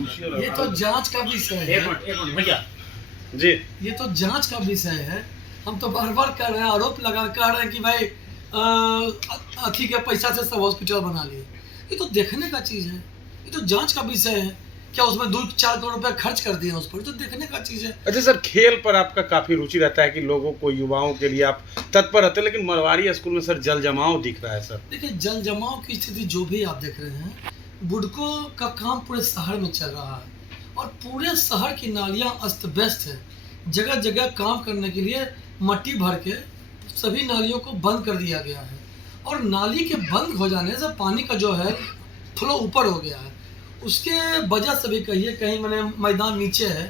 ये तो जांच का विषय है। एक मिनट भैया जी। ये तो जांच का विषय है। हम तो बार बार कर रहे हैं, आरोप लगा कह रहे हैं कि भाई अथी के पैसा से सब हॉस्पिटल बना लिए। ये तो देखने का चीज़ है, ये तो जांच का विषय है। क्या उसमें 2-4 करोड़ रुपए खर्च कर दिए उस पर, तो देखने का चीज़ है। अच्छा सर, खेल पर आपका काफी रुचि रहता है कि लोगों को, युवाओं के लिए आप तत्पर रहते हैं, लेकिन मरवाड़ी स्कूल में सर जल जमाव दिख रहा है सर। देखिए, जल जमाव की स्थिति जो भी आप देख रहे हैं, बुडको का काम पूरे शहर में चल रहा है और पूरे शहर की नालियाँ अस्त व्यस्त है। जगह जगह काम करने के लिए मट्टी भर के सभी नालियों को बंद कर दिया गया है और नाली के बंद हो जाने से पानी का जो है फ्लो ऊपर हो गया है। उसके वजह से भी कहिए कहीं मैंने मैदान नीचे है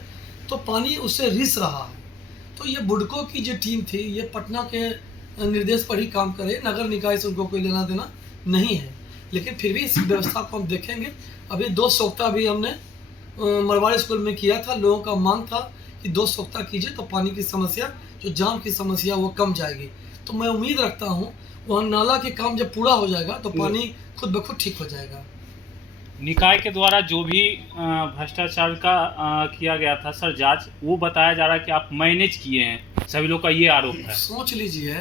तो पानी उससे रिस रहा है। तो ये बुडको की जो टीम थी, ये पटना के निर्देश पर ही काम करे, नगर निकाय से उनको कोई लेना देना नहीं है। लेकिन फिर भी इस व्यवस्था को हम देखेंगे। अभी 2 सोख्ता भी हमने मरवाड़ी स्कूल में किया था। लोगों का मांग था कि 2 सोख्ता कीजिए तो पानी की समस्या, जो जाम की समस्या, वो कम जाएगी। तो मैं उम्मीद रखता हूँ वहाँ नाला के काम जब पूरा हो जाएगा तो पानी खुद ब खुद ठीक हो जाएगा। निकाय के द्वारा जो भी भ्रष्टाचार का किया गया था सर जांच, वो बताया जा रहा है कि आप मैनेज किए हैं, सभी लोग का ये आरोप है। सोच लीजिए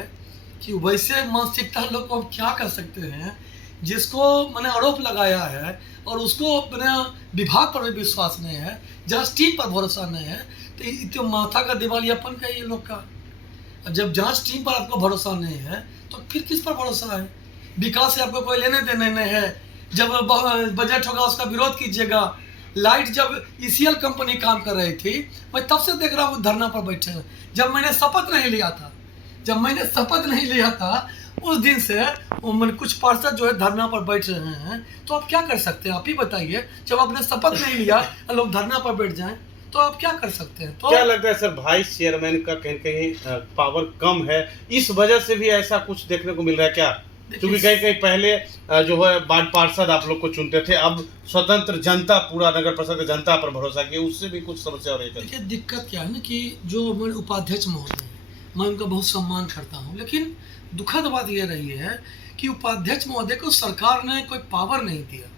कि वैसे मानसिकता लोग को हम क्या कर सकते हैं, जिसको मैंने आरोप लगाया है और उसको अपने विभाग पर भी विश्वास नहीं है, जांच टीम पर भरोसा नहीं है, तो माथा का दिवालियापन का ये लोग का। जब जांच टीम पर आपको भरोसा नहीं है तो फिर किस पर भरोसा है? विकास से आपको कोई लेने देने नहीं है। जब बजट होगा उसका विरोध कीजिएगा। लाइट जब ईसीएल कंपनी काम कर रही थी, मैं तब से देख रहा हूँ धरना पर बैठे हैं। जब मैंने शपथ नहीं लिया था उस दिन से कुछ पार्षद जो है धरना पर बैठ रहे हैं। तो आप क्या कर सकते हैं? आप ही बताइए। जब आपने शपथ नहीं लिया और लोग धरना पर बैठ जाएं तो आप क्या कर सकते हैं? तो क्या लगता है सर, वाइस चेयरमैन का कहीं कहीं पावर कम है, इस वजह से भी ऐसा कुछ देखने को मिल रहा है क्या? क्योंकि कहीं कहीं पहले जो है वार्ड पार्षद आप लोग को चुनते थे, अब स्वतंत्र जनता, पूरा नगर परिषद की जनता पर भरोसा किया, उससे भी कुछ समस्या हो रही है। देखिए, दिक्कत क्या है ना कि जो मेरे उपाध्यक्ष महोदय हैं, मैं उनका बहुत सम्मान करता हूँ, लेकिन दुखद बात यह रही है कि उपाध्यक्ष महोदय को सरकार ने कोई पावर नहीं दिया।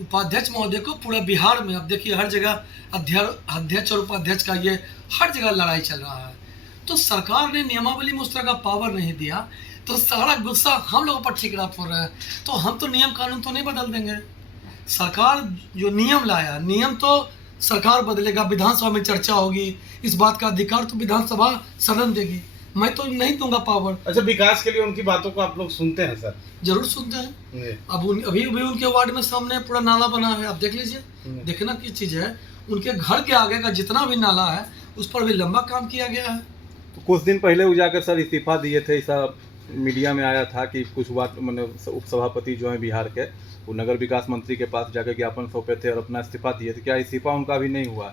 उपाध्यक्ष महोदय को पूरा बिहार में, अब देखिए हर जगह अध्यक्ष और उपाध्यक्ष का ये हर जगह लड़ाई चल रहा है। तो सरकार ने नियमावली में उस तरह का पावर नहीं दिया, तो सारा गुस्सा हम लोगों पर ठिकरा फोड़ रहा है। तो हम तो नियम कानून तो नहीं बदल देंगे। सरकार जो नियम लाया, नियम तो सरकार बदलेगा, विधानसभा में चर्चा होगी, इस बात का अधिकार तो विधानसभा सदन देगी। मैं तो नहीं दूंगा पावर। अच्छा, विकास के लिए उनकी बातों को आप लोग सुनते हैं सर? जरूर सुनते हैं। अब अभी उनके वार्ड में सामने पूरा नाला बना है, आप देख लीजिए। देखना की चीज़ है, उनके घर के आगे का जितना भी नाला है उस पर भी लंबा काम किया गया है। तो कुछ दिन पहले वो जाकर सर इस्तीफा दिए थे, ऐसा मीडिया में आया था कि कुछ बात मतलब उपसभापति जो है बिहार के, वो नगर विकास मंत्री के पास जाकर ज्ञापन सौंपे थे और अपना इस्तीफा दिए थे। क्या इस्तीफा उनका भी नहीं हुआ?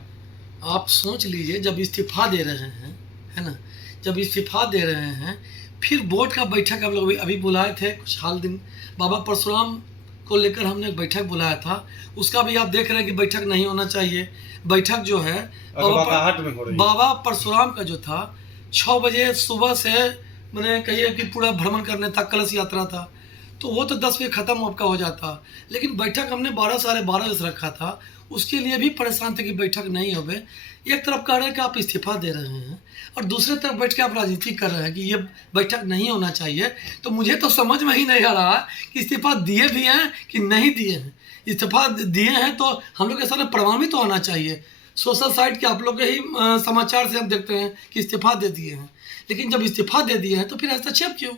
आप सोच लीजिए, जब इस्तीफा दे रहे हैं, है ना, जब इस्तीफा दे रहे हैं, फिर बोर्ड का बैठक हम लोग अभी बुलाए थे कुछ हाल दिन, बाबा परशुराम को लेकर हमने एक बैठक बुलाया था। उसका भी आप देख रहे हैं कि बैठक नहीं होना चाहिए। बैठक जो है बाबा परशुराम का जो था, 6 बजे सुबह से मैंने कहिए कि पूरा भ्रमण करने था, कलश यात्रा था, तो वो तो 10 बजे ख़त्म आपका हो जाता। लेकिन बैठक हमने 12 साढ़े 12 बजे रखा था, उसके लिए भी परेशान थे कि बैठक नहीं हो गए। एक तरफ कह रहे हैं कि आप इस्तीफा दे रहे हैं और दूसरे तरफ बैठ के आप राजनीति कर रहे हैं कि ये बैठक नहीं होना चाहिए। तो मुझे तो समझ में ही नहीं आ रहा कि इस्तीफा दिए भी हैं कि नहीं दिए हैं। इस्तीफा दिए हैं तो हम लोग के सामने प्रमाण भी तो आना चाहिए। सोशल साइट के आप लोग के ही समाचार से हम देखते हैं कि इस्तीफा दे दिए हैं, लेकिन जब इस्तीफा दे दिए हैं तो फिर हस्तक्षेप क्यों?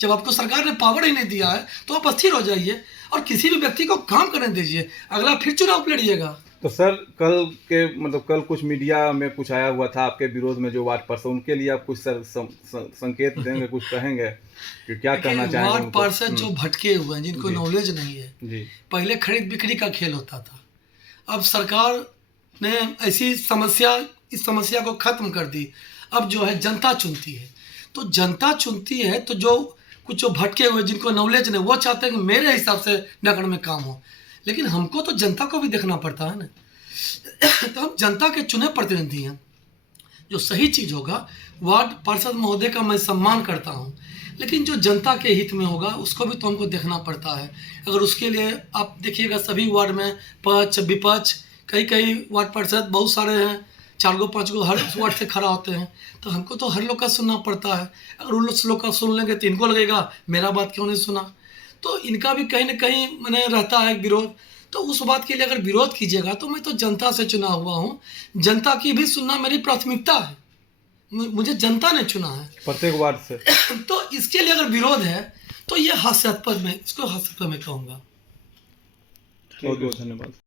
जब आपको सरकार ने पावर ही नहीं दिया है तो आप अस्थिर हो जाइए और किसी भी व्यक्ति को काम करने दीजिए, अगला फिर चुनाव लड़िएगा। तो सर कल कुछ मीडिया में कुछ आया हुआ था आपके विरोध में, जो वार्ड पार्षद, उनके लिए आप कुछ सर संकेत देंगे, कुछ कहेंगे कि क्या कहना चाहेंगे? वार्ड पार्षद जो भटके हुए हैं, जिनको नॉलेज नहीं है जी। पहले खरीद बिक्री का खेल होता था, अब सरकार ने इस समस्या को खत्म कर दी। अब जो है जनता चुनती है, तो जनता चुनती है तो जो कुछ जो भटके हुए जिनको नॉलेज नहीं, वो चाहते हैं कि मेरे हिसाब से नगर में काम हो। लेकिन हमको तो जनता को भी देखना पड़ता है ना। तो हम जनता के चुने प्रतिनिधि हैं। जो सही चीज़ होगा, वार्ड पार्षद महोदय का मैं सम्मान करता हूँ, लेकिन जो जनता के हित में होगा उसको भी तो हमको देखना पड़ता है। अगर उसके लिए आप देखिएगा सभी वार्ड में पक्ष विपक्ष, कई कई वार्ड पार्षद बहुत सारे हैं, 4 गो 5 गो हर वार्ड से खड़ा होते हैं, तो हमको तो हर लोग का सुनना पड़ता है। अगर उन लोग का सुन लेंगे तो इनको लगेगा मेरा बात क्यों नहीं सुना, तो इनका भी कहीं ना कहीं मैंने रहता है विरोध। तो उस बात के लिए अगर विरोध कीजिएगा तो मैं तो जनता से चुना हुआ हूँ, जनता की भी सुनना मेरी प्राथमिकता है, मुझे जनता ने चुना है प्रत्येक वार्ड से। तो इसके लिए अगर विरोध है तो ये हास्यास्पद, मैं इसको हास्यास्पद में कहूँगा। बहुत बहुत धन्यवाद।